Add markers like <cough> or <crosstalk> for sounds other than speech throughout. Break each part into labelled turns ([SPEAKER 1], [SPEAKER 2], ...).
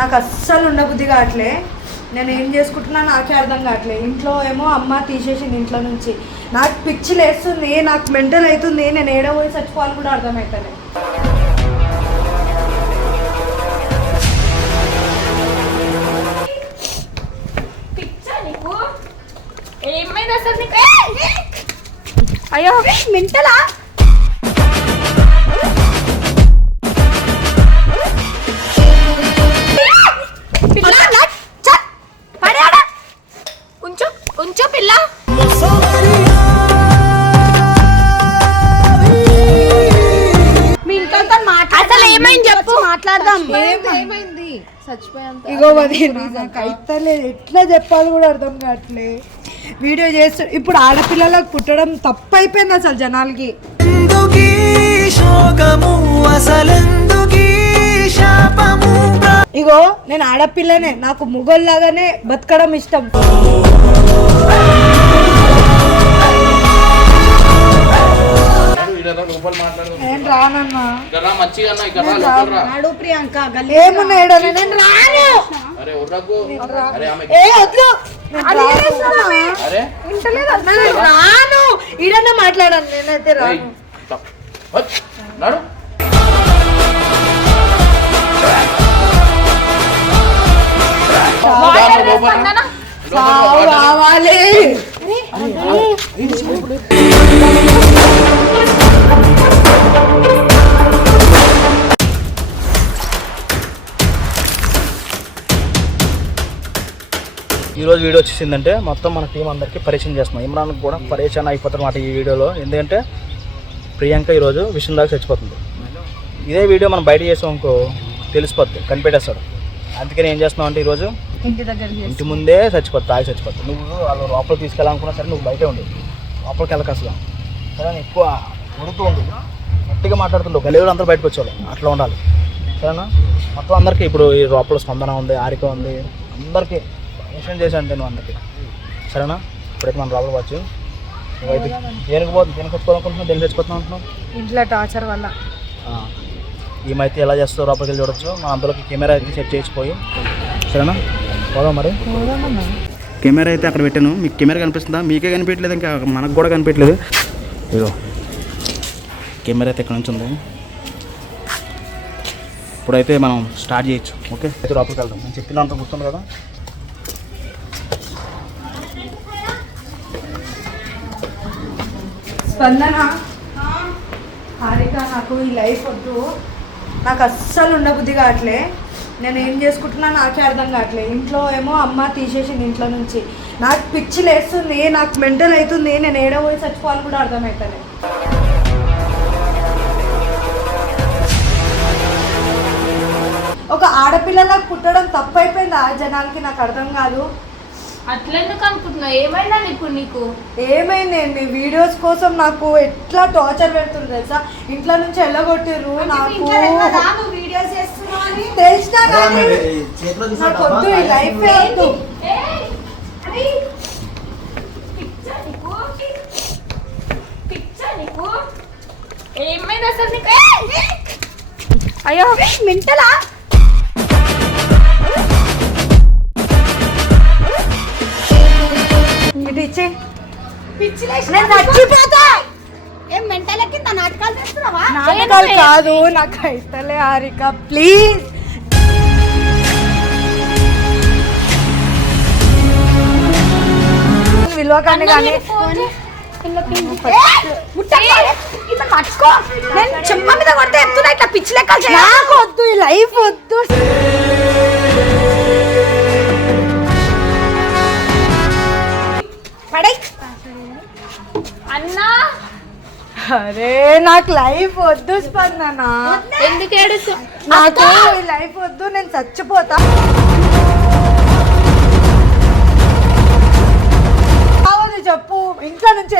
[SPEAKER 1] నాకు అస్సలు ఉండబుద్ధి కావట్లే. నేను ఏం చేసుకుంటున్నా నాకే అర్థం కావట్లే. ఇంట్లో ఏమో అమ్మ తీసేసింది ఇంట్లో నుంచి. నాకు పిచ్చి లేస్తుంది నాకు మెంటల్ అవుతుంది నేను ఏడో పోయి చచ్చిపోవాలి కూడా
[SPEAKER 2] అర్థమవుతుంది ఏమైంది అయ్యో మింటలా?
[SPEAKER 3] మాట్లాడదాం.
[SPEAKER 2] ఏమైంది? చచ్చిపోయాంత
[SPEAKER 1] ఇగో అది అయితలేదు ఎట్లా చెప్పాలి కూడా అర్థం కావట్లే. వీడియో చేస్తూ ఇప్పుడు ఆడపిల్లలకు పుట్టడం తప్పు అయిపోయింది అసలు జనాలకి. ఇగో నేను ఆడపిల్లనే. నాకు మొగోల్లాగానే బతకడం ఇష్టం. నేను రానన్నా.
[SPEAKER 4] ఇక్కడ రా మంచిగా అన్న ఇక్కడ రా లోపల రా.
[SPEAKER 3] నాడు ప్రియాంక గల్లీ
[SPEAKER 1] ఏమున్నా ఈడనే? నేను రాను.
[SPEAKER 4] అరే ఉర్రకు అరే ఆమె
[SPEAKER 1] ఏ వద్దు. నేను రాను.
[SPEAKER 4] అరే.
[SPEAKER 1] నేను రాను. ఈడనే మాట్లాడాను. నేనైతే
[SPEAKER 4] ఏయ్,
[SPEAKER 1] రాను.
[SPEAKER 4] త- హట్, నడు.
[SPEAKER 2] వాటర్
[SPEAKER 4] లోపల రా.
[SPEAKER 2] వేసుకుందానా?
[SPEAKER 4] లోపల. రా,
[SPEAKER 1] చావు
[SPEAKER 4] వాటర్. రా.
[SPEAKER 1] కావాలి
[SPEAKER 5] ఈరోజు వీడియో వచ్చేసిందంటే మొత్తం మన టీం అందరికీ పరిచయం చేస్తున్నాం. ఇమ్రాన్ కూడా పరిచయం అయిపోతున్నమాట ఈ వీడియోలో. ఎందుకంటే ప్రియాంక ఈరోజు విషయం దాకా చచ్చిపోతుంది. ఇదే వీడియో మనం బయట చేసాం అనుకో తెలిసిపోద్ది కనిపెట్టేస్తాడు. అందుకని ఏం చేస్తున్నావు అంటే ఈరోజు
[SPEAKER 3] ఇంటి దగ్గర
[SPEAKER 5] ఇంటి ముందే చచ్చిపోద్ది తాగి చచ్చిపోద్ది నువ్వు వాళ్ళు లోపల తీసుకెళ్ళాలనుకున్నా సరే నువ్వు బయటే ఉండు. లోపలికి వెళ్ళక అసలు సరే ఎక్కువ ఉడుతూ ఉండు. గట్టిగా మాట్లాడుతుండవు గలీలు అందరూ బయటకు వచ్చేవాళ్ళు. అట్లా ఉండాలి. సరేనా? మొత్తం అందరికీ ఇప్పుడు ఈ లోపల స్పందన ఉంది ఆరిక ఉంది. అందరికీ ఫంక్షన్ చేశాను నేను అందరికీ. సరేనా? ఇప్పుడైతే మనం లోపల వచ్చు దేనికి పోతుంది దేనికి తెచ్చుకోవాలనుకుంటున్నావు దేనికి తెచ్చుకోతున్నావు అంటున్నావు?
[SPEAKER 1] ఇంట్లో టార్చర్ వల్ల.
[SPEAKER 5] ఆ, ఈమైతే ఎలా చేస్తావు లోపలికి వెళ్ళి చూడొచ్చు. మా అందులోకి కెమెరా అయితే సెట్ చేసిపోయి సరేనా? పోదాం మరి. కెమెరా అయితే అక్కడ పెట్టాను. మీకు కెమెరా కనిపిస్తుందా? మీకే కనిపించలేదు ఇంకా. మనకు కూడా కనిపించలేదు ఇదో కెమెరా అయితే ఇక్కడ నుంచి ఉంది. ఇప్పుడైతే మనం స్టార్ట్ చేయొచ్చు. ఓకే? అయితే లోపలికి వెళ్దాం. నేను చెప్పినంత గుర్తుంది కదా?
[SPEAKER 1] స్పందన? హారిక నాకు ఈ లైఫ్ వద్దు. నాకు అస్సలు ఉండబుద్ధి కావట్లే. నేను ఏం చేసుకుంటున్నా నాకే అర్థం కావట్లే. ఇంట్లో ఏమో అమ్మ తీసేసింది ఇంట్లో నుంచి. నాకు పిచ్చి లేస్తుంది నాకు మెంటల్ అవుతుంది నేను ఏడో పోయి చచ్చిపోవాలి కూడా అర్థమవుతలే ఒక ఆడపిల్లలకు పుట్టడం తప్పు అయిపోయిందా జనాలకి నాకు అర్థం కాదు.
[SPEAKER 2] అట్లెందుకు అనుకుంటున్నావు? ఏమైనా నీకు నీకు?
[SPEAKER 1] ఏమైంది మీ వీడియోస్ కోసం నాకు ఎట్లా టార్చర్ పెడుతుంది తెలుసా? ఇంట్లో నుంచి వెళ్ళగొట్టిర్రు నాకు.
[SPEAKER 3] వీడియోస్
[SPEAKER 1] తెలిసినా కానీ నాకు వద్దు ఈ లైఫ్ వద్దు.
[SPEAKER 2] ఏయ్! అరే! పిచ్చా నీకు? పిచ్చా నీకు? ఏమైంది అసలు నీకు? అయ్యో మింటలా?
[SPEAKER 3] పిచ్చి లేచి
[SPEAKER 1] నేను చచ్చిపోతా.
[SPEAKER 3] ఏం మెంటల్ కింద నాటకాలు చేస్తున్నావా?
[SPEAKER 1] నాటకాలు కాదు నాకు అయితలే హారిక. ప్లీజ్ విలువకండి కానీ.
[SPEAKER 3] ఇట్లా పట్టుకో. నేను చెంప మీద కొడితే ఎత్తున్నా ఇట్లా పిచ్చి లెక్కలు
[SPEAKER 1] నాకు వద్దు లైఫ్ వద్దు.
[SPEAKER 3] పడై
[SPEAKER 2] అన్నా.
[SPEAKER 1] అరే నాకు లైఫ్ వద్దు స్పందన?
[SPEAKER 2] ఎందుకు ఏడుస్తు?
[SPEAKER 1] నాకు ఈ లైఫ్ వద్దు నేను చచ్చిపోతా. కావాలి చెప్పు. ఇంట్లో నుంచి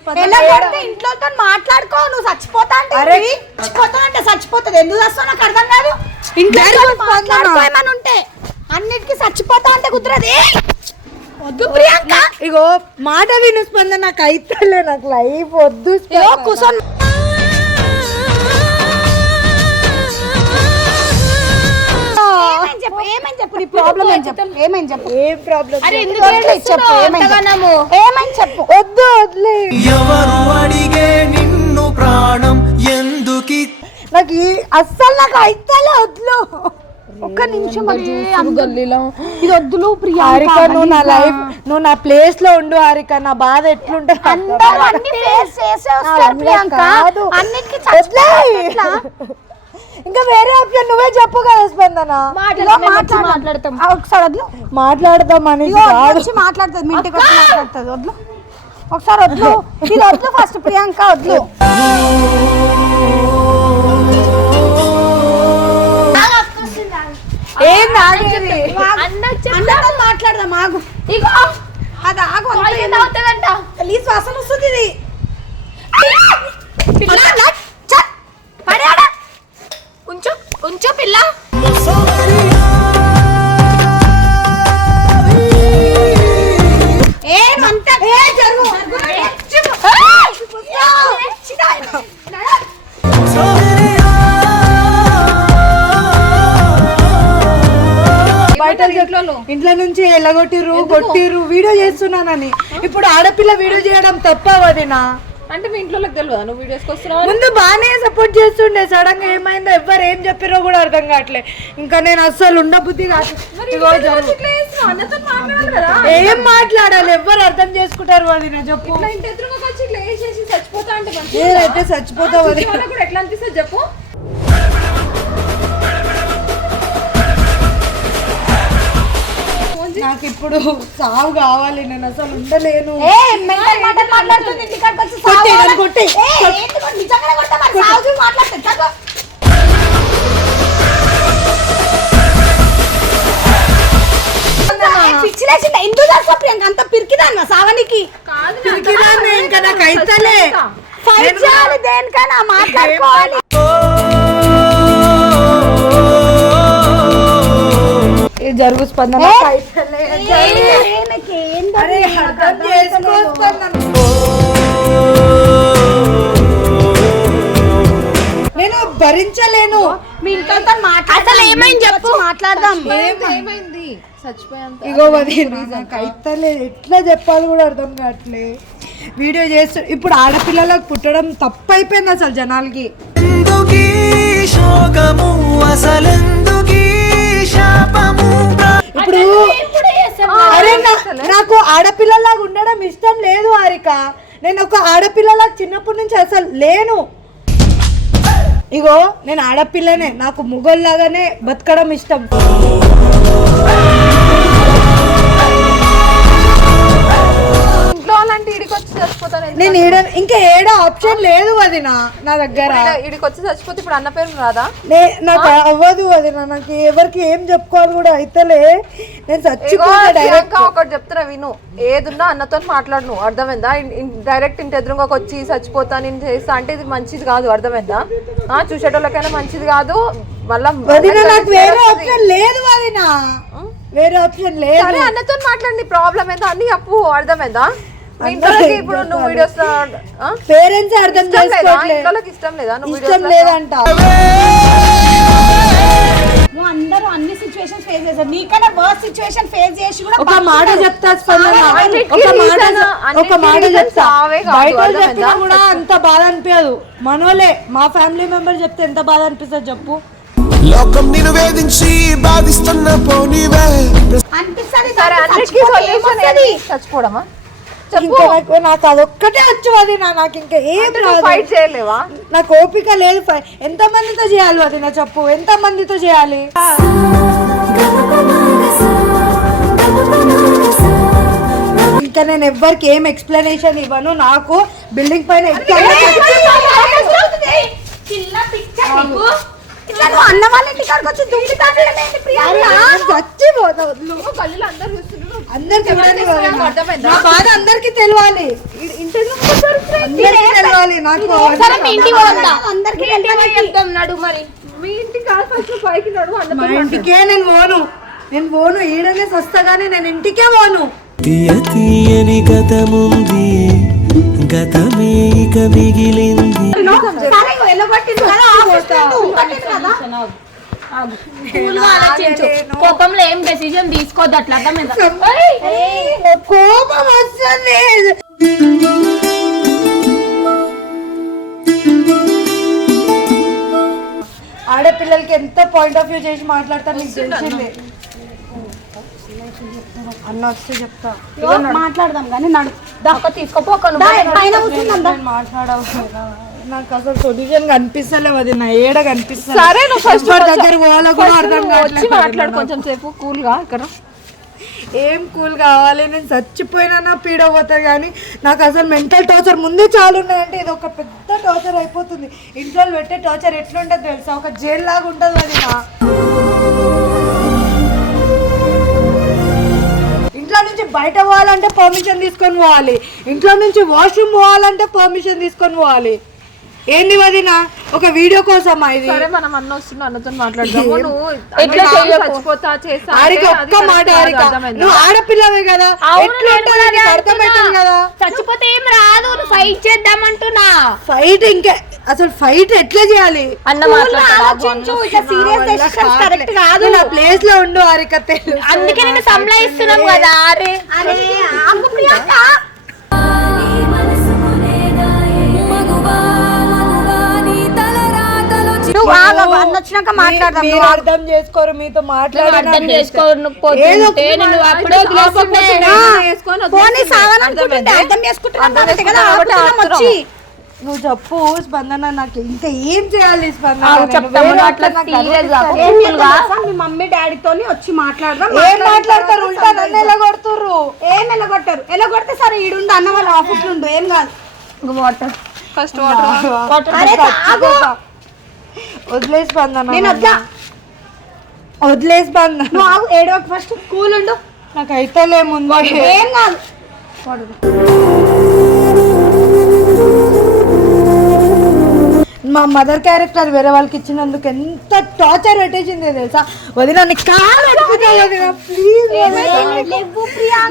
[SPEAKER 1] స్పందన?
[SPEAKER 3] ఎలా కొడితే ఇంట్లోతో మాట్లాడుకో నువ్వు చచ్చిపోతా అంటే
[SPEAKER 1] అరే.
[SPEAKER 3] చచ్చిపోతా అంటే చచ్చిపోతుంది. ఎందుకు వస్తావు నాకు అర్థం కాదు. ఇంట్లో మాట్లాడుకో. ఏమని ఉంటే. అన్నిటికీ చచ్చిపోతా అంటే కుదరదు! వద్దు ప్రియాంక.
[SPEAKER 1] ఇగో మాట విను స్పందన నాకు అయితలే నాకు లైఫ్ వద్దు.
[SPEAKER 3] కూర్చొని ఏమేం చెప్పు ఏమని చెప్పు నీ ప్రాబ్లం ఏం చెప్పు ఏమని చెప్పు.
[SPEAKER 1] ఏం ప్రాబ్లం
[SPEAKER 2] అరే ఎందుకు
[SPEAKER 3] చెప్పు.
[SPEAKER 2] ఏడుస్తున్నావు
[SPEAKER 3] ఏమని చెప్పు.
[SPEAKER 2] అంతగానము?
[SPEAKER 3] ఏమని చెప్పు.
[SPEAKER 1] వద్దు వద్దులే.
[SPEAKER 6] ఎవరు అడిగే నిన్ను ప్రాణం ఎందుకి?
[SPEAKER 1] నాకు ఈ- అస్సలు నాకు అయితలే వద్దు.
[SPEAKER 3] ఒక్క నిమిషం మరి ఇది వద్దులు ప్రియా
[SPEAKER 1] హారిక నువ్వు నా లైఫ్ నువ్వు నా ప్లేస్లో ఉండు హారిక నా బాధ ఎట్లుంటే? ఇంకా వేరే ఆప్షన్ నువ్వే చెప్పు కదా స్పందన.
[SPEAKER 3] మాట్లాడతాం. ఒకసారి వద్దు వచ్చి మాట్లాడుతుంది ఇంటికి వచ్చి మాట్లాడుతుంది వద్దు ఒకసారి వద్దు ఇది వద్దు ఫస్ట్ ప్రియాంక వద్దు
[SPEAKER 1] ఏం.
[SPEAKER 3] అన్నతో మాట్లాడదాం ఆగు.
[SPEAKER 2] ఇగో.
[SPEAKER 3] అది ఆగు.
[SPEAKER 2] తాగుతుందంట.
[SPEAKER 3] ఈ శ్వాసన వస్తుంది ఇది.
[SPEAKER 2] ఉంచు ఉంచు పిల్ల.
[SPEAKER 3] ఏమంత ఏ జరుగు?
[SPEAKER 1] ఇంట్లో నుంచి ఎల్లగొట్టిర్రు కొట్టిర్రు వీడియో చేస్తున్నానని. ఇప్పుడు ఆడపిల్ల వీడియో చేయడం తప్ప వదినా
[SPEAKER 7] అంటే మీ ఇంట్లో తెలియదా నువ్వు వీడియోస్కి వస్తున్నావు
[SPEAKER 1] ముందు బాగానే సపోర్ట్ చేస్తుండే. సడన్గా ఏమైందో ఎవ్వరు ఏం చెప్పారో కూడా అర్థం కావట్లే. ఇంకా నేను అస్సలు
[SPEAKER 7] మాట్లాడాలి కదా.
[SPEAKER 1] ఏం మాట్లాడాలి? ఎవ్వరు అర్థం చేసుకుంటారు చెప్పు.
[SPEAKER 7] చచ్చిపోతా అంటే మంచిగా
[SPEAKER 1] నేనైతే చచ్చిపోతా
[SPEAKER 7] వాళ్ళకి కూడా ఎట్లా అనిపిస్తుంది చెప్పు?
[SPEAKER 1] నాకు ఇప్పుడు సావు కావాలి నేను అసలు ఉండలేను.
[SPEAKER 3] అంత పిరికిదాన్న సావనికి?
[SPEAKER 1] పిరికిదాన్ని ఇంకా నాకు అయితలే.
[SPEAKER 3] ఫైట్ చేయాలి దేనికైనా మాట్లాడుకోవాలి.
[SPEAKER 1] చేసుకో స్పందన. నేను భరించలేను.
[SPEAKER 3] మీ ఇంట్లో మాట్లాడతాం ఏమైంది చెప్పు? మాట్లాడదాం.
[SPEAKER 7] ఏమైంది?
[SPEAKER 1] ఇగో వదిన నాకు అయితలే ఎట్లా చెప్పాలి కూడా అర్థం కావట్లే. వీడియో చేస్తూ ఇప్పుడు ఆడపిల్లలకు పుట్టడం తప్పైపోయింది అసలు జనాలకి.
[SPEAKER 6] అసలెందుకీ శాపము
[SPEAKER 1] ఇప్పుడు అరే నాకు ఆడపిల్లలాగా ఉండడం ఇష్టం లేదు హారిక. నేను ఒక ఆడపిల్లలాగా చిన్నప్పటి నుంచి అసలు లేను. ఇగో నేను ఆడపిల్లనే. నాకు మొగోళ్ళలాగానే బతకడం ఇష్టం.
[SPEAKER 7] చచ్చిపోతాను
[SPEAKER 1] నేను ఈడ ఇంకా ఏడ ఆప్షన్ లేదు అది నా దగ్గర.
[SPEAKER 7] ఇడికి వచ్చి చచ్చిపోతే ఇప్పుడు అన్న పేరు రాదా?
[SPEAKER 1] నాకు అవ్వదు అది నా నాకు ఎవరికి ఏం చెప్పుకోవాలి కూడా అయితేలే. నేను చచ్చిపోతా
[SPEAKER 7] ఒకటి చెప్తున్నా విను. ఏదున్నా అన్నతో మాట్లాడు నువ్వు అర్థమైందా డైరెక్ట్ ఇంటి ఎదురుగా వచ్చి చచ్చిపోతా నేను చేస్తా అంటే ఇది మంచిది కాదు. అర్థమైందా? ఆ చూసేటోళ్ళకైనా మంచిది కాదు. మళ్ళా
[SPEAKER 1] వదిన నాకు వేరే ఆప్షన్ లేదు వదిన. వేరే ఆప్షన్ లేదు.
[SPEAKER 7] అన్నతో మాట్లాడి ప్రాబ్లం ఏందో అన్ని అప్పు అర్థమైందా?
[SPEAKER 1] పేరెంట్స్ అర్థం చేసుకోవట్లేదు.
[SPEAKER 7] ఇష్టం లేదా?
[SPEAKER 1] ఇష్టం లేదంట.
[SPEAKER 3] నువ్వు అందరూ అన్ని సిచ్యువేషన్ ఫేస్ చేశారు నీకన్నా వర్స్ సిచ్యువేషన్ ఫేస్ చేసి కూడా
[SPEAKER 1] ఒక మాట చెప్తా స్పందన.
[SPEAKER 7] అన్నిటికీ
[SPEAKER 1] ఒక మాట
[SPEAKER 7] reason-
[SPEAKER 1] ఒక
[SPEAKER 7] అన్నిటికీ
[SPEAKER 1] మాట
[SPEAKER 7] reason
[SPEAKER 1] చెప్తా.
[SPEAKER 7] చావే కాదు,
[SPEAKER 1] బయట వాళ్ళు
[SPEAKER 7] అర్థమైందా?
[SPEAKER 1] చెప్పినా కూడా అంత బాధ అనిపించదు. మనోలే మా ఫ్యామిలీ మెంబర్ చెప్తే ఎంత బాధ అనిపిస్తుంది చెప్పు.
[SPEAKER 8] లోకం నిన్ను వేధించి బాధిస్తున్న పోనీవే.
[SPEAKER 3] అనిపిస్తుంది
[SPEAKER 7] సరే అన్నిటికీ సొల్యూషన్ ఏది? చచ్చిపోవడమా?
[SPEAKER 1] ఇంకా నాకు నాకు అదొక్కటే వచ్చు అది నా నాకు ఇంకా ఏం
[SPEAKER 7] ఫైట్ చేయలేవా?
[SPEAKER 1] నాకు ఓపిక లేదు ఎంత మందితో చేయాలి అది నా చెప్పు. ఎంత మందితో చేయాలి? ఇంకా నేను ఎవ్వరికి ఏం ఎక్స్ప్లెనేషన్ ఇవ్వను. నాకు బిల్డింగ్ పైన
[SPEAKER 3] నువ్వు అన్న వాళ్ళ ఇంటి కాడికి వచ్చి దుంకుతాను ఏంటి ప్రియాంక?
[SPEAKER 1] చచ్చిపోతా వదిలు.
[SPEAKER 7] కళ్ళు అందరు చూస్తున్నారు
[SPEAKER 1] అందరికి? నా బాధ అందరికి తెలియాలి అందరికి తెలియాలి నాకు
[SPEAKER 3] అందరికీ
[SPEAKER 2] నడు మరి.
[SPEAKER 7] మీ ఇంటికి పైకి
[SPEAKER 1] మా నేను పోను. నేను పోను ఈడనే వస్తా కానీ నేను ఇంటికే పోను.
[SPEAKER 6] తీయ తీయని గతముంది గతమే ఇక మిగిలింది.
[SPEAKER 2] కోపంలో ఏం డెసిజన్ తీసుకోవద్దు అట్లా
[SPEAKER 1] కోపం వస్తుంది ఆడపిల్లలకి ఎంత పాయింట్ ఆఫ్ వ్యూ చేసి మాట్లాడతారు నీకు తెలిసింది. అన్న. వస్తే చెప్తా.
[SPEAKER 3] మాట్లాడదాం కానీ నడు.
[SPEAKER 2] ఒక తీసుకోపోక
[SPEAKER 3] దా, పైన కూర్చుందాం దా.
[SPEAKER 1] నేను మాట్లాడవు నాకు అసలు సొల్యూషన్ కనిపిస్తలేవు అది నా ఏడ కనిపిస్తుంది
[SPEAKER 7] సరే నువ్వు ఫస్ట్
[SPEAKER 1] దగ్గర పోవాలో కూడా అర్థం
[SPEAKER 7] వచ్చి మాట్లాడు కొంచెం సేపు కూల్గా ఇక్కడ.
[SPEAKER 1] ఏం కూల్ కావాలి? నేను చచ్చిపోయినా నా పీడ పోతుంది కానీ నాకు అసలు మెంటల్ టార్చర్ ముందే చాలా ఉన్నాయంటే ఇది ఒక పెద్ద టార్చర్ అయిపోతుంది. ఇంట్లో పెట్టే టార్చర్ ఎట్లుంటుంది తెలుసా? ఒక జైలు లాగా ఉంటుంది అది నా ఇంట్లో నుంచి బయట పోవాలంటే పర్మిషన్ తీసుకొని పోవాలి. ఇంట్లో నుంచి వాష్రూమ్ పోవాలంటే పర్మిషన్ తీసుకొని పోవాలి. ఏంది వదినా? ఒక వీడియో కోసమా ఇది?
[SPEAKER 7] సరే మనం అన్న వస్తున్నా అన్నతో మాట్లాడదాము. నువ్వు
[SPEAKER 2] ఎట్లా.
[SPEAKER 7] చచ్చిపోతా
[SPEAKER 1] ఆడిక ఒక్క మాట ఆడిక? నువ్వు ఆడపిల్లవే కదా.
[SPEAKER 2] అవును,
[SPEAKER 1] ఎట్లా అర్థమవుతుంది. కదా?
[SPEAKER 2] చచ్చిపోతే ఏం రాదు నువ్వు ఫైట్ చేద్దామంటున్నా.
[SPEAKER 1] ఫైట్ ఇంకా అసలు ఫైట్ ఎట్లా చేయాలి?
[SPEAKER 2] అన్న
[SPEAKER 3] ఆలోచించు ఇక సీరియస్ డెసిషన్స్ కరెక్ట్ కాదు.
[SPEAKER 1] నా ప్లేస్లో ఉండు తెలుసు?
[SPEAKER 2] అందుకే నేను సంప్లైస్తున్నాం కదా అరే.
[SPEAKER 3] అరే ఆగు ప్రియాంక నువ్వు ఆగు, అన్న వచ్చినాక మాట్లాడదాం
[SPEAKER 1] మీరు
[SPEAKER 3] నువ్వు ఆగు.
[SPEAKER 1] అర్థం చేసుకోరు మీతో
[SPEAKER 2] నువ్వు అర్థం చేసుకోకపోతుంటే అప్పుడే
[SPEAKER 3] పోనీ. సావననుకుంటుంటే చేసుకుంటున్నాం కాబట్టి కదా. వచ్చి.
[SPEAKER 1] నువ్వు చెప్పు స్పందన నాకు ఇంకా ఏం చేయాలి స్పందన?
[SPEAKER 2] ఆగు,
[SPEAKER 1] నేను
[SPEAKER 2] చెప్తాము,
[SPEAKER 1] వేరే
[SPEAKER 2] అట్లా
[SPEAKER 1] నాకు
[SPEAKER 2] serious గా.
[SPEAKER 1] అనిపిస్తలేదు.
[SPEAKER 3] ఏం చేద్దాం? తెలుసా? మీ మమ్మీ డాడీతోని వచ్చి మాట్లాడదాం
[SPEAKER 1] ఏం మాట్లాడతారు? ఉల్టా నన్ను ఎలా కొడుతుర్రు
[SPEAKER 3] ఏం ఎలగొట్టారు? ఎలగొడితే సరే ఈడుండు అన్న వాళ్ళ ఆఫీస్ ఉండు ఏం కాదు.
[SPEAKER 7] ఫస్ట్ వాటర్
[SPEAKER 3] అరే తాగు.
[SPEAKER 1] వదిలేసి స్పందన
[SPEAKER 3] నేను వద్దా
[SPEAKER 1] వదిలేసి స్పందన
[SPEAKER 3] నువ్వు ఆగు ఏడో ఫస్ట్ కూల్ ఉండు.
[SPEAKER 1] నాకు అయితే ముందు.
[SPEAKER 3] ఏం కాదు.
[SPEAKER 1] మా మదర్ క్యారెక్టర్ వేరే వాళ్ళకి ఇచ్చినందుకు ఎంత టార్చర్ పెట్టేసింది తెలుసా? వదిన ప్లీజ్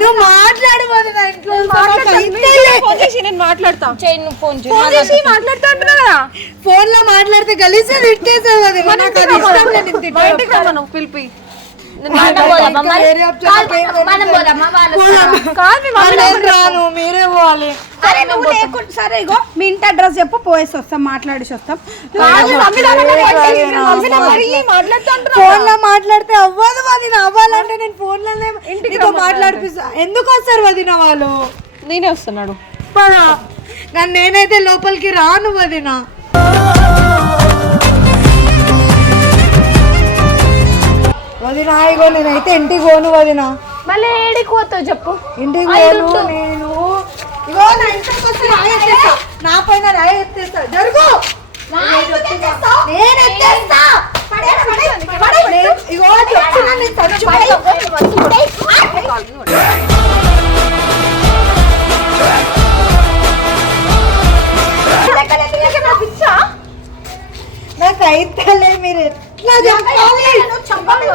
[SPEAKER 1] నువ్వు మాట్లాడు వదిన ఇంట్లో నాకు అయితే లే.
[SPEAKER 7] ఫోన్ చేసి నేను మాట్లాడతా.
[SPEAKER 2] చేయి నువ్వు ఫోన్ చేయి.
[SPEAKER 7] ఫోన్ చేసి మాట్లాడుతా అంటున్నా కదా?
[SPEAKER 1] ఫోన్లో మాట్లాడితే కలిసి తిట్టేసావు వదిన నాకు అది ఇష్టం లేదు
[SPEAKER 7] ఇంటికి పిలిపి
[SPEAKER 2] మనం పోదామా మరి?
[SPEAKER 1] పోవాలి.
[SPEAKER 3] సరే నువ్వు లేకుండా సరే ఇగో మీ ఇంటి అడ్రస్ చెప్పు పోయేసి వస్తాం మాట్లాడేసి వస్తాం. ఫోన్లో మాట్లాడితే
[SPEAKER 1] అవ్వదు వదిన అవ్వాలంటే నేను ఫోన్లోనే నీతో మాట్లాడిపిస్తా. ఎందుకు వస్తారు వదిన వాళ్ళు?
[SPEAKER 7] నేనే వస్తున్నాడు.
[SPEAKER 1] పదా. కానీ నేనైతే లోపలికి రాను వదిన. వదిన ఇగో నేనైతే ఇంటికి పోను వదిన.
[SPEAKER 2] మళ్ళీ ఏడికి పోతావు చెప్పు.
[SPEAKER 1] ఇంటికి పోను. నేను. ఇగో నా ఇంటికి వస్తే రాయి ఎత్తేస్తా. నా పైన రాయి ఎత్తేస్తా. జరుగు. నేను ఎత్తేస్తా. నేను- ఇగో చెప్తున్నా నేను చచ్చిపోయి మీరు ఎట్లా చెప్పాలి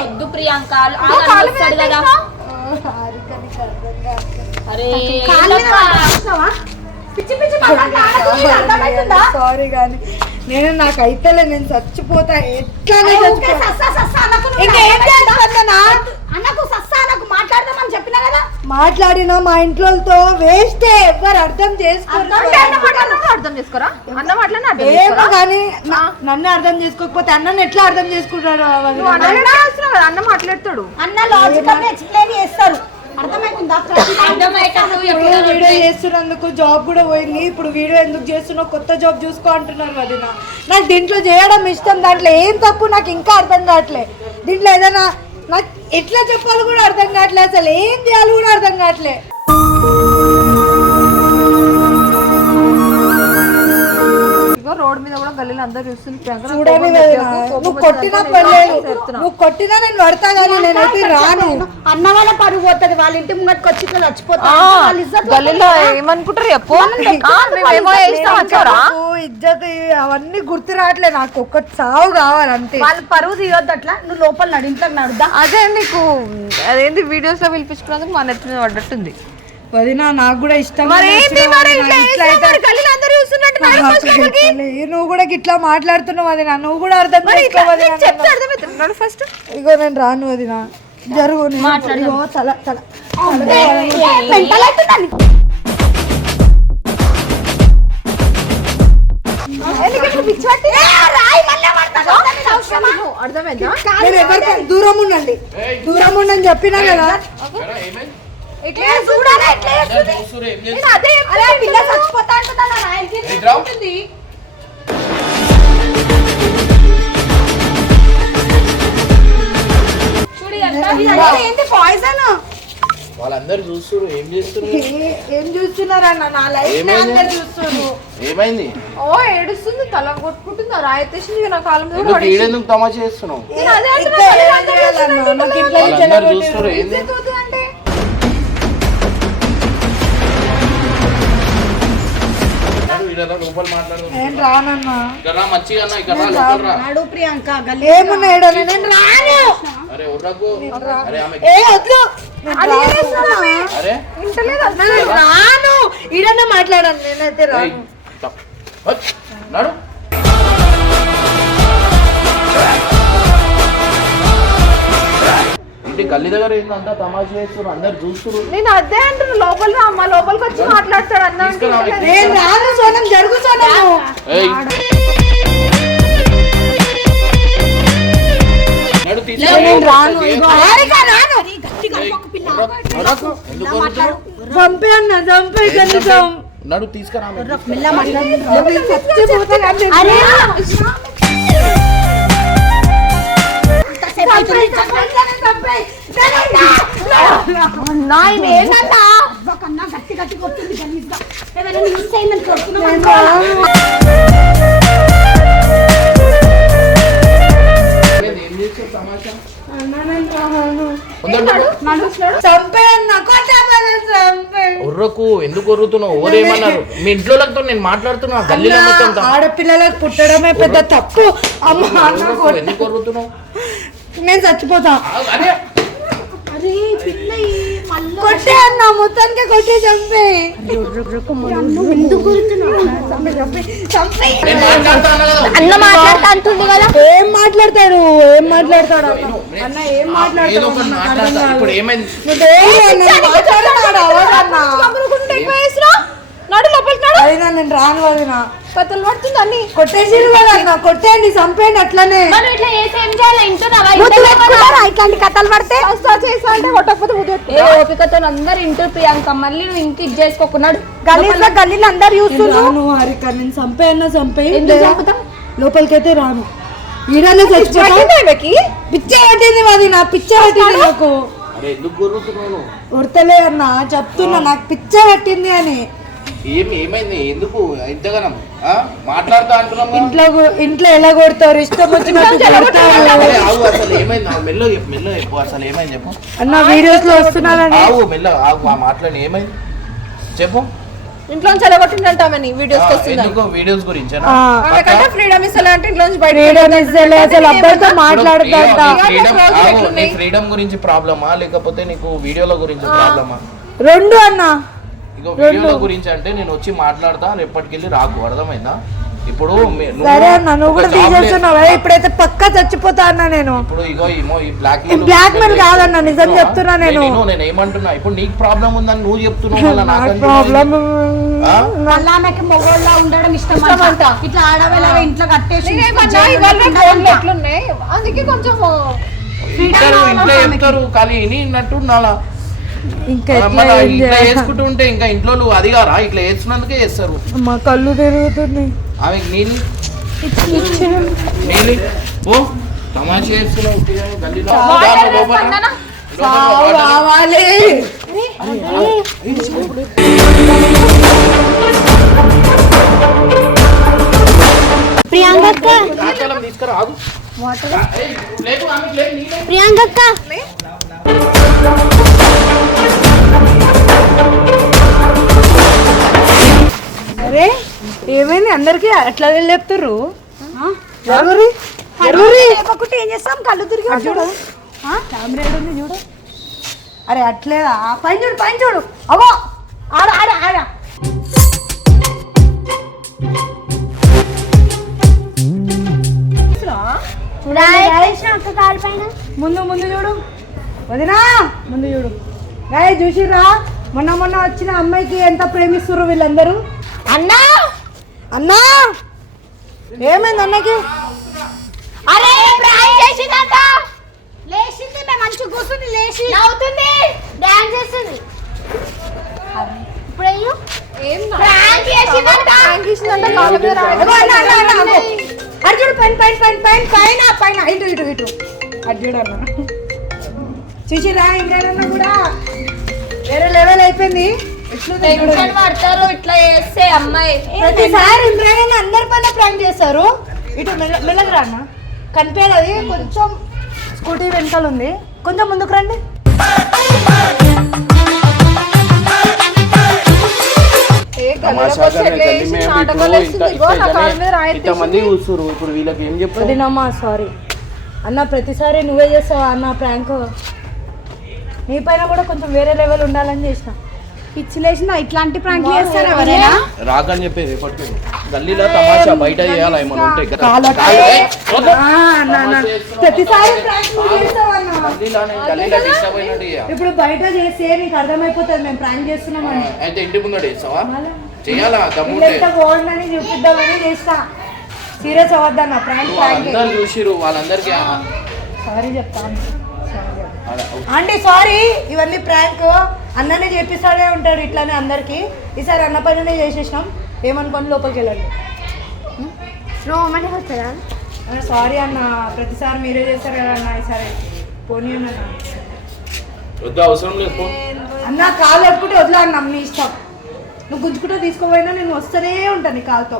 [SPEAKER 2] వద్దు ప్రియాంక ఆగని వస్తాడు కదా. అరే ఏంటబ్బా?
[SPEAKER 1] సారీ. కానీ నేను నాకు అయితేలే నేను చచ్చిపోతా ఎట్లానే చచ్చిపోతా?
[SPEAKER 3] మాట్లాడదామని చెప్పినా కదా?
[SPEAKER 1] మాట్లాడినా మా ఇంట్లోతో వేస్టే ఎవ్వరు అర్థం చేసుకోరు.
[SPEAKER 7] అన్న మాట్లాడినా అర్థం చేసుకోరా? అన్న మాట్లాడినా
[SPEAKER 1] ఏమో కానీ నన్ను అర్థం చేసుకోకపోతే అన్నని ఎట్లా అర్థం చేసుకుంటాడు
[SPEAKER 7] అన్న మాట్లాడతాడు.
[SPEAKER 3] అన్న లాజికల్ ఎక్స్ప్లెయిన్ చేస్తారు.
[SPEAKER 1] వీడియో చేస్తున్నందుకు జాబ్ కూడా పోయింది. ఇప్పుడు వీడియో ఎందుకు చేస్తున్నావు? కొత్త జాబ్ చూసుకో అంటున్నారు వదిన నాకు దీంట్లో చేయడం ఇష్టం దాంట్లో ఏం తప్పు నాకు ఇంకా అర్థం కావట్లే. దీంట్లో ఏదైనా నాకు ఎట్లా చెప్పాలి కూడా అర్థం కావట్లే అసలు ఏం చేయాలి కూడా అర్థం కావట్లే.
[SPEAKER 7] అందరు కోపం
[SPEAKER 1] నువ్వు కొట్టినా పర్లేదు. నువ్వు కొట్టినా నేను పడతా కానీ నేనైతే రాను.
[SPEAKER 3] అన్న వాళ్ళ పరుగు పోతుంది. వాళ్ళ ఇంటి ముంగటికి వచ్చి ఇట్లా చచ్చిపోతా
[SPEAKER 7] గల్లీలో ఏమనుకుంటారు? చెప్పు
[SPEAKER 1] ఇజ్జత్ అవన్నీ గుర్తు రావట్లే నాకు ఒక్క చావు కావాలి అంతే
[SPEAKER 3] వాళ్ళ పరువు తీయొద్దు అట్లా. నువ్వు లోపల నడు ఇంట్లోకి నడుద్దా?
[SPEAKER 7] అదే నీకు అదేంటి వీడియోస్లో పిలిపించుకున్నందుకు మా నెత్తి మీద పడ్డట్టుంది.
[SPEAKER 1] వదిన నాకు కూడా ఇష్టం. నువ్వు కూడా ఇట్లా మాట్లాడుతున్నావు వదిన నువ్వు కూడా అర్థం
[SPEAKER 3] మరి ఇట్లా
[SPEAKER 1] చేసుకో వదిన
[SPEAKER 3] నీకు చెప్తే అర్థమవుతుంది. నడు ఫస్ట్.
[SPEAKER 1] ఇగో నేను రాను వదిన జరుగు తల దూరం ఉండండి. దూరం ఉండని చెప్పినా కదా.
[SPEAKER 3] చూడాలి? అదే అరే పిల్ల చచ్చిపోతా అంటుందా నా?
[SPEAKER 2] చూడు
[SPEAKER 1] ఏంటి పాయిజన్
[SPEAKER 4] వాళ్ళందరూ చూస్తుర్రు ఏం చేస్తున్నారు
[SPEAKER 1] ఏం చూస్తున్నారన్న నా లైఫ్
[SPEAKER 4] ఏమైంది?
[SPEAKER 1] అందరు చూస్తున్నారు
[SPEAKER 4] ఏమైంది?
[SPEAKER 7] ఓ ఏడుస్తుంది తల కొట్టుకుంటుంది? రాయతేసింది నా కాలం మీద
[SPEAKER 4] ఎందుకు తమాషా చేస్తున్నావు?
[SPEAKER 7] నేను అదే
[SPEAKER 1] ఇక్కడ
[SPEAKER 7] అంటున్నా,
[SPEAKER 1] ఏం
[SPEAKER 7] అందరూ
[SPEAKER 1] నేను రానన్నా.
[SPEAKER 4] ఇక్కడ రా మంచిగా అన్న ఇక్కడ రా లోపల రా.
[SPEAKER 3] నడు ప్రియాంక గల్లీ
[SPEAKER 1] ఏమున్నాయి ఈడ? నేను రాను.
[SPEAKER 4] అరే ఉర్రకు అరే ఆమె
[SPEAKER 1] ఏ వద్దు. నేను రాను.
[SPEAKER 4] అరే.
[SPEAKER 1] నేను రాను. ఈడనే మాట్లాడాను నేనైతే రాను.
[SPEAKER 4] నడు. ఇంటి గల్లీ దగ్గర ఏందంతా తమాషా చేస్తున్నారు? అందరు చూస్తున్నారు.
[SPEAKER 7] నేను అదే అంటున్నా లోపల రా అమ్మ లోపలికి వచ్చి మాట్లాడతాడు అన్న అంటే
[SPEAKER 4] తీసుకురా,
[SPEAKER 7] ఇంటలేదు.
[SPEAKER 1] నేను రాను సోనం జరుగు సోనము.
[SPEAKER 4] ఏయ్. నడు తీసుకో.
[SPEAKER 1] నేను రాను
[SPEAKER 4] ఏయ్,
[SPEAKER 1] ఇగో హారిక రాను
[SPEAKER 4] ఉర్రకు, ఉర్రకు. ఎందుకు ఉరుకుతున్నావు?
[SPEAKER 1] చంపే అన్న చంపే కనీసం
[SPEAKER 4] నడు తీసుకురా ఆమె.
[SPEAKER 3] కన్నా గట్టి గట్టి కొడుతుంది గలీజ్గా కొడుతున్నాం
[SPEAKER 4] ఉర్రకు ఎందుకు ఉర్రుతున్నావు? ఎవరేమన్నారు మీ ఇంట్లో నేను మాట్లాడుతున్నా గల్లీలో మొత్తం
[SPEAKER 1] ఆడపిల్లలకు పుట్టడమే పెద్ద తప్పు. అమ్మ
[SPEAKER 4] ఎందుకు ఉర్రుతున్నావు?
[SPEAKER 1] నేను చచ్చిపోతా. కొట్టే అన్న మొత్తానికి కొట్టి చంపే.
[SPEAKER 4] అన్నా
[SPEAKER 3] మాట్లాడుతా అంటుంది కదా.
[SPEAKER 1] ఏం మాట్లాడతాడు? ఏం మాట్లాడతాడు? అన్న? ఏం మాట్లాడతాడు? నువ్వేం అన్న? మాట్లాడతాడు.
[SPEAKER 7] నడు లోపలికి నడు.
[SPEAKER 1] అయినా నేను రాను వదిన.
[SPEAKER 7] కథలు పడుతుంది అన్ని.
[SPEAKER 1] కొట్టేసిరు కదా అన్న కొట్టేయండి చంపేయండి అట్లనే.
[SPEAKER 2] మనం ఇట్లా చేసి ఏం చేయాలి? ఇంటున్నావా?
[SPEAKER 3] ఇట్లాంటి కథలు పడితే?
[SPEAKER 7] చేసా అంటే కొట్టకపోతే ముద్దు
[SPEAKER 2] ఏ ఓపికతో అందరు ఇంటూ ప్రియాంక మళ్ళీ నువ్వు ఇంక ఇది చేసుకోకున్నాడు
[SPEAKER 3] గలీజ్లో గల్లీలో అందరు
[SPEAKER 1] నేను
[SPEAKER 3] చూస్తున్నారు
[SPEAKER 1] హరిక నేను చంపేయన్నా చంపేయి? లోపలికైతే రాను. ఈడనే చచ్చిపోతా. పిచ్చ పట్టింది మాది నా పిచ్చ పట్టింది నాకు.
[SPEAKER 4] అరే ఎందుకు గుర్రుతున్నావు
[SPEAKER 1] ఉడతలే అన్న చెప్తున్నా నాకు పిచ్చ పట్టింది అని.
[SPEAKER 4] ఏమి ఏమైంది? ఎందుకు? ఇంతగానం ఆ? మాట్లాడుతా అంటున్నాము
[SPEAKER 1] ఇంట్లో ఇంట్లో ఎలా కొడతారు? ఇష్టం
[SPEAKER 4] ఆగు అసలు ఏమైంది? ఆగు, మెల్ల చెప్పు మెల్ల చెప్పు అసలు ఏమైంది చెప్పు.
[SPEAKER 1] అన్న వీడియోస్లో వస్తున్నానని.
[SPEAKER 4] ఆగు మెల్ల ఆగు ఆ మాట్లాడి ఏమైంది? చెప్పు.
[SPEAKER 7] ఇంట్లో వీడియోస్
[SPEAKER 4] ఎందుకు వీడియోస్ గురించి
[SPEAKER 7] ఫ్రీడమ్ ఇస్తలే అంటే ఇంట్లో నుంచి బయట
[SPEAKER 1] freedom ఇస్తలే, అసలు అబ్బాయితో
[SPEAKER 4] ఫ్రీడమ్ గురించి ప్రాబ్లమా? లేకపోతే నీకు వీడియోల గురించి ప్రాబ్లమా?
[SPEAKER 1] రెండు అన్న.
[SPEAKER 4] ఇగో వీడియోల గురించి అంటే నేను వచ్చి మాట్లాడతా రేపటికెళ్ళి రాకు అర్థమైందా? ఇప్పుడు
[SPEAKER 1] సరే అన్న నువ్వు కూడా తీసేస్తున్నావు ఇప్పుడైతే పక్కా చచ్చిపోతా అన్న నేను.
[SPEAKER 4] ఇప్పుడు ఇగో ఏమో ఈ బ్లాక్
[SPEAKER 1] ఈ blackmail కాదన్న, నిజం చెప్తున్నా నేను.
[SPEAKER 4] నేను. ఏమంటున్నా? ఇప్పుడు నీకు ప్రాబ్లం ఉందని నువ్వు చెప్తున్నావు <laughs> నాకు
[SPEAKER 1] ప్రాబ్లం?
[SPEAKER 3] మళ్ళీ మొగోళ్ళ ఉండడం ఇష్టం అంట. ఇట్లా ఆడవాళ్ళ ఇంట్లో కట్టేసి
[SPEAKER 7] అందుకే కొంచెం
[SPEAKER 4] ఇంట్లో చెప్తారు కానీ వినినట్టు ఉండాలా
[SPEAKER 1] ఇంకా
[SPEAKER 4] ఇట్లా
[SPEAKER 1] చేయాలి?
[SPEAKER 4] వేసుకుంటూ ఉంటే ఇంకా ఇంట్లో నువ్వు అది కారా? ఇట్లా వేసుకున్నందుకే చేస్తారు.
[SPEAKER 1] మా కళ్ళు తిరుగుతున్నాయి.
[SPEAKER 4] ఆమెకి నీళ్ళు? నీళ్ళు? ఓ తమాషా చేస్తున్నావు గల్లీలో.
[SPEAKER 1] చావు అరే ఏమైంది? అందరికి అట్లా జరుగురి
[SPEAKER 3] లేకపోతే ఏం చేస్తాం? కళ్ళు తిరిగి
[SPEAKER 1] చూడు. కెమెరా ఉంది చూడు అరే అట్లేదా? పైన చూడు పైన చూడు. అవో
[SPEAKER 3] ఆడ ఆడ ఆడ.
[SPEAKER 1] ముందు ముందు చూడు. వదినా! ముందు చూడు. గాయ చూసిరా మొన్న మొన్న వచ్చిన అమ్మాయికి ఎంత ప్రేమిస్తుర్రు వీళ్ళందరూ?
[SPEAKER 3] అన్నా!
[SPEAKER 1] అన్నా! ఏమైంది అన్నకి?
[SPEAKER 3] అరే ప్రాంక్ చేసిందంట! లేచింది మేము మంచిగా కూర్చుని లేచి నవ్వుతుంది డాన్స్ చేస్తుంది. ఇప్పుడు అయ్యో ప్రాంక్ చేసిందంట!
[SPEAKER 7] ప్రాంక్ చేసిందంట కాళ్ళ మీద
[SPEAKER 1] చూడు పైన పైన పైన పైన పైన పైన. ఇటు ఇటు ఇటు. అటు చూడు అన్న. చూసిరా ఇంకేనన్నా కూడా. వేరే లెవెల్ అయిపోయింది.
[SPEAKER 2] టెన్షన్ పడతారు ఇట్లా చేస్తే అమ్మాయి.
[SPEAKER 1] ప్రతిసారి ఇంద్రాయణ అందరి పైన ప్రాంక్ చేస్తారు. ఇటు మెల్ల మెల్లగా రాన్న కనిపించదు అది కొంచెం స్కూటీ వెనకాల ఉంది. కొంచెం ముందుకు రండి.
[SPEAKER 7] ఎట్లా
[SPEAKER 4] ఇంతమంది చూస్తున్నారు ఇప్పుడు వీళ్ళకి ఏం
[SPEAKER 1] సారీ అన్న ప్రతిసారి నువ్వే చేస్తావా అన్న ప్రాంక్ నీ పైన కూడా కొంచెం వేరే లెవెల్ ఉండాలని చేసిన.
[SPEAKER 3] పిచ్చి లేచిన ఇట్లాంటి ప్రాంక్ చేస్తారు ఎవరైనా?
[SPEAKER 4] రాకని చెప్పేది రేపటికి గల్లీలో తమాషా బయట చేయాలి ఏమన్నా ఉంటే.
[SPEAKER 1] ప్రతిసారి prank నువ్వు చేస్తావా అన్న?
[SPEAKER 4] గల్లీలోనే గల్లీలో డిస్టర్బ్ అయినట్టు చేయాలి.
[SPEAKER 1] ఇప్పుడు బయట చేస్తే నీకు అర్థమైపోతుంది మేము ప్రాంక్ చేస్తున్నామని
[SPEAKER 4] అయితే ఇంటి ముందట వేస్తావా చేయాలా? దమ్ముంటే
[SPEAKER 1] ఎంత బాగుందని చూపిద్దామని చేస్తా. సీరియస్ అవ్వద్దన్న ప్రాంక్ ప్రాంక్.
[SPEAKER 4] వాళ్ళందరూ చూసిరు వాళ్ళందరికీ
[SPEAKER 1] సారీ చెప్తాను. ఆంటీ సారీ ఇవన్నీ ప్రాంక్ అన్ననే చేపిస్తాడే ఉంటాడు ఇట్లానే అందరికి. ఈసారి అన్న పైననే చేసేసినాం. ఏమనుకోని లోపలికి వెళ్ళండి. సారీ అన్న ప్రతిసారి మీరే చేస్తారు కదా అన్న ఈసారి పోనీ అన్న.
[SPEAKER 4] వద్దు అవసరం లేదు.
[SPEAKER 1] అన్న కాలు పట్టుకుంటే వదిలా అన్న నీ ఇష్టం. నువ్వు గుంజుకుంటే తీసుకోపోయినా నేను వస్తూనే ఉంటాను నీ కాలుతో.